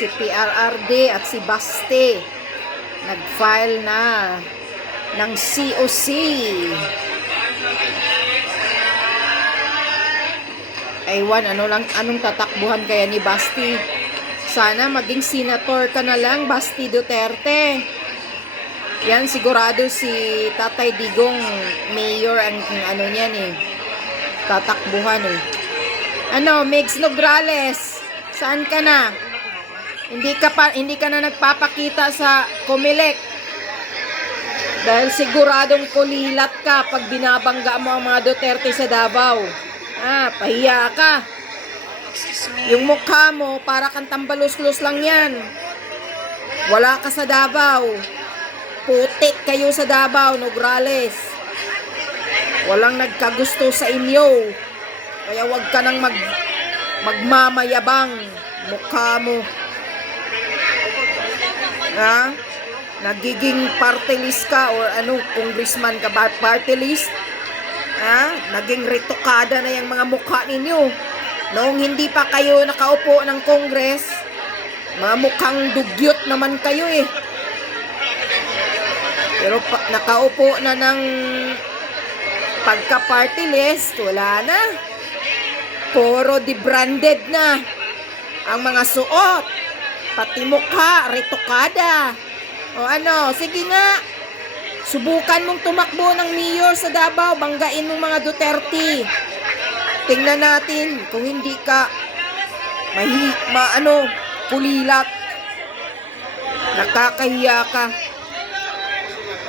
si PRRD at si Baste nag-file na ng COC. Aywan, anong tatakbuhan kaya ni Basti? Sana maging senator ka na lang, Basti Duterte. Yan, sigurado si Tatay Digong mayor ang niyan eh. Tatakbuhan eh. Migs Nograles, saan ka na? Hindi ka na nagpapakita sa Comelec. Dahil siguradong kulilat ka pag binabangga mo ang mga Duterte sa Davao. Pahiya ka. Yung mukha mo, para kang tambalos-los lang yan. Wala ka sa Davao. Putik kayo sa Davao, Nograles. Walang nagkagusto sa inyo. Kaya wag ka nang magmamayabang. Mukha mo. Nagiging party list ka or congressman ka ba? Party list? Naging retokada na yung mga mukha ninyo. Noong hindi pa kayo nakaupo ng Congress, mga mukhang dugyot naman kayo eh. Pero nakaupo na ng pagka-party list, wala na. Puro de-branded na ang mga suot. Pati mukha, retokada. Sige nga. Subukan mong tumakbo ng mayor sa Davao, banggain mong mga Duterte. Tingnan natin kung hindi ka kulilat. Nakakahiya ka.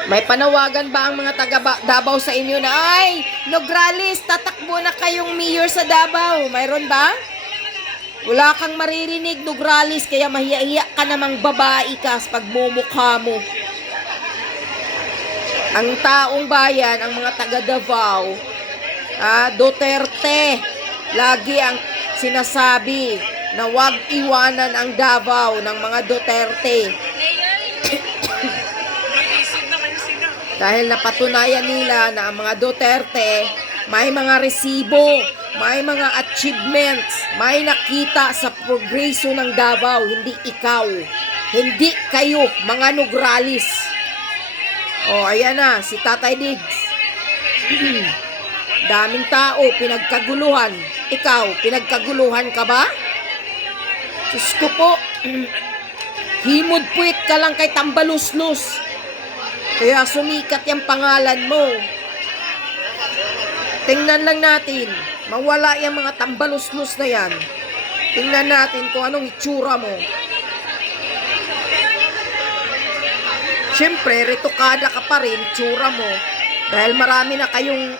May panawagan ba ang mga taga Davao sa inyo na, ay, Nograles, tatakbo na kayong mayor sa Davao? Mayroon ba? Wala kang maririnig, Nograles, kaya mahiya-hiya ka namang babae ka sa pagmumukha mo. Ang taong bayan, ang mga taga Davao, Duterte, lagi ang sinasabi na huwag iwanan ang Davao ng mga Duterte. Dahil napatunayan nila na ang mga Duterte may mga resibo, may mga achievements, may nakita sa progreso ng Davao, hindi ikaw. Hindi kayo, mga Nograles. Ayan na, si Tatay Diggs. Daming tao, pinagkaguluhan. Ikaw, pinagkaguluhan ka ba? Diyos ko po, himod-puwit ka lang kay tambaluslos. Kaya sumikat yung pangalan mo. Tingnan lang natin, mawala yung mga tambaluslos na yan. Tingnan natin kung anong itsura mo. Siyempre, retokada ka pa rin, tsura mo. Dahil marami na kayong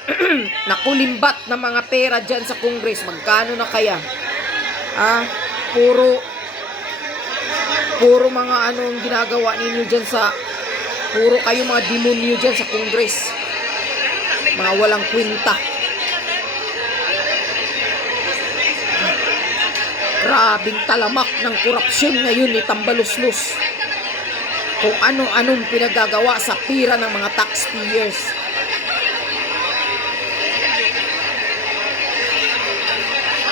nakulimbat na mga pera dyan sa Congress. Magkano na kaya? Puro mga anong ginagawa ninyo dyan puro kayo mga demonyo dyan sa Congress. Mga walang kwenta. Grabing talamak ng korupsyon ngayon ni Tambaluslos. Kung ano-anong pinagagawa sa pira ng mga taxpayers.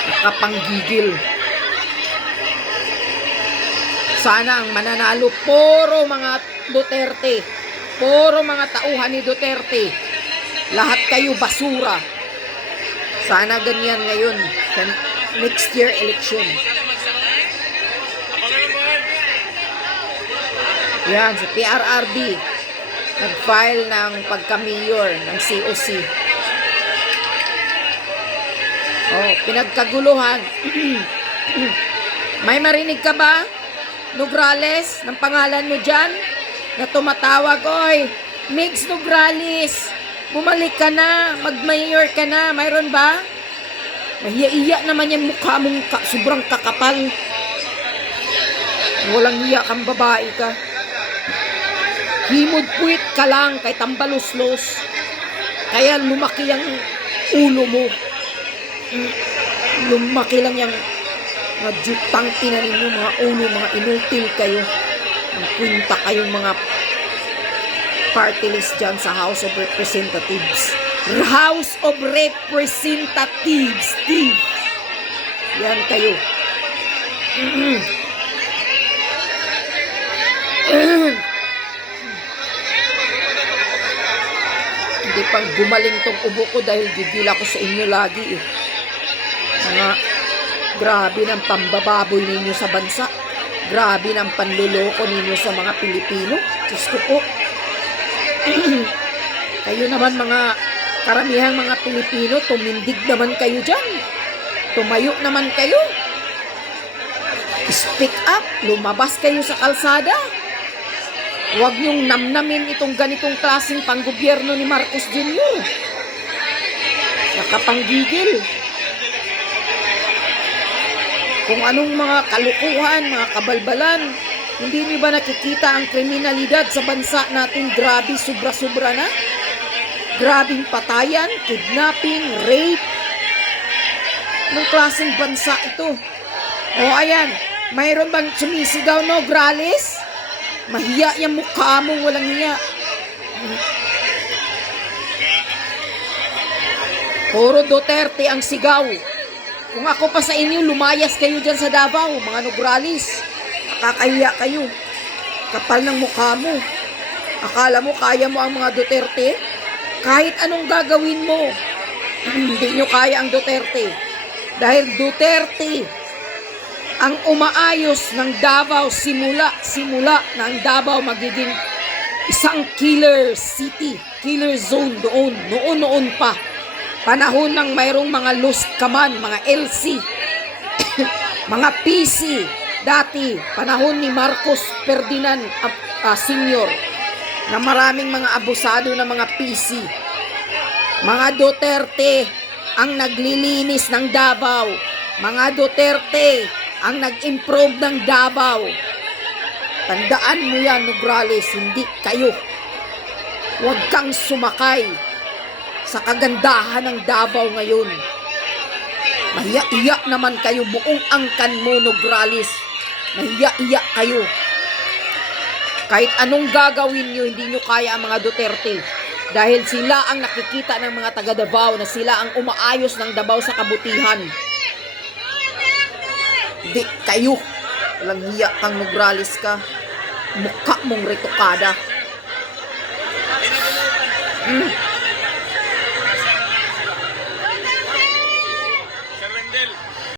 Nakapanggigil. Sana ang mananalo, puro mga Duterte. Puro mga tauhan ni Duterte. Lahat kayo basura. Sana ganyan ngayon sa next year election. Yan, si PRRD nag-file ng pagka-mayor ng COC. Pinagkaguluhan. May marinig ka ba, Nograles, ng pangalan mo dyan? Na tumatawag, oy, Migs Nograles, bumalik ka na, mag-mayor ka na, mayroon ba? Mahiya-iya naman yung mukha mong sobrang kakapal. Walang hiya kang babae ka. Himod-puwit ka lang kay tambaluslos. Kaya lumaki ang ulo mo. Lumaki lang yung mga jutang ina ninyo, mga ulo, mga inutil kayo. Ang kwinta kayong mga party list dyan sa House of Representatives. House of Representatives, Steve. Yan kayo. Hindi pang gumaling tong ubo ko dahil gigil ako sa inyo lagi eh. Mga grabe ng pambababoy ninyo sa bansa. Grabe ng panluloko ninyo sa mga Pilipino. Diyos ko po. Kayo naman mga karamihang mga Pilipino, tumindig naman kayo dyan. Tumayo naman kayo. Speak up. Lumabas kayo sa kalsada. Huwag niyong namnamin itong ganitong klaseng panggobyerno ni Marcos Jr. Nakapanggigil. Kung anong mga kalukuhan, mga kabalbalan, hindi niyo ba nakikita ang kriminalidad sa bansa natin? Grabe, sobra-sobra na. Grabing patayan, kidnapping, rape. Anong klaseng bansa ito? O ayan, mayroon bang sumisigaw, no, Gralis? Mahiya yung mukha mong walang hiya. Puro Duterte ang sigaw. Kung ako pa sa inyo, lumayas kayo dyan sa Davao, mga Nograles. Nakakahiya kayo. Kapal ng mukha mo. Akala mo kaya mo ang mga Duterte? Kahit anong gagawin mo, hindi nyo kaya ang Duterte. Dahil Duterte ang umaayos ng Davao simula na ang Davao magiging isang killer city, killer zone noon pa. Panahon ng mayroong mga lost kaman, mga LC, mga PC, dati, panahon ni Marcos Ferdinand Sr., na maraming mga abusado na mga PC. Mga Duterte ang naglilinis ng Davao. Mga Duterte ang nag-improve ng Davao. Tandaan mo yan, Nograles, hindi kayo. Huwag kang sumakay sa kagandahan ng Davao ngayon. Mahiya-iya naman kayo, buong angkan mo, Nograles. Mahiya-iya kayo. Kahit anong gagawin nyo, hindi nyo kaya ang mga Duterte. Dahil sila ang nakikita ng mga taga Davao na sila ang umaayos ng Davao sa kabutihan. Di kayo. Walang hiya kang Nograles ka. Mukha mong retokada.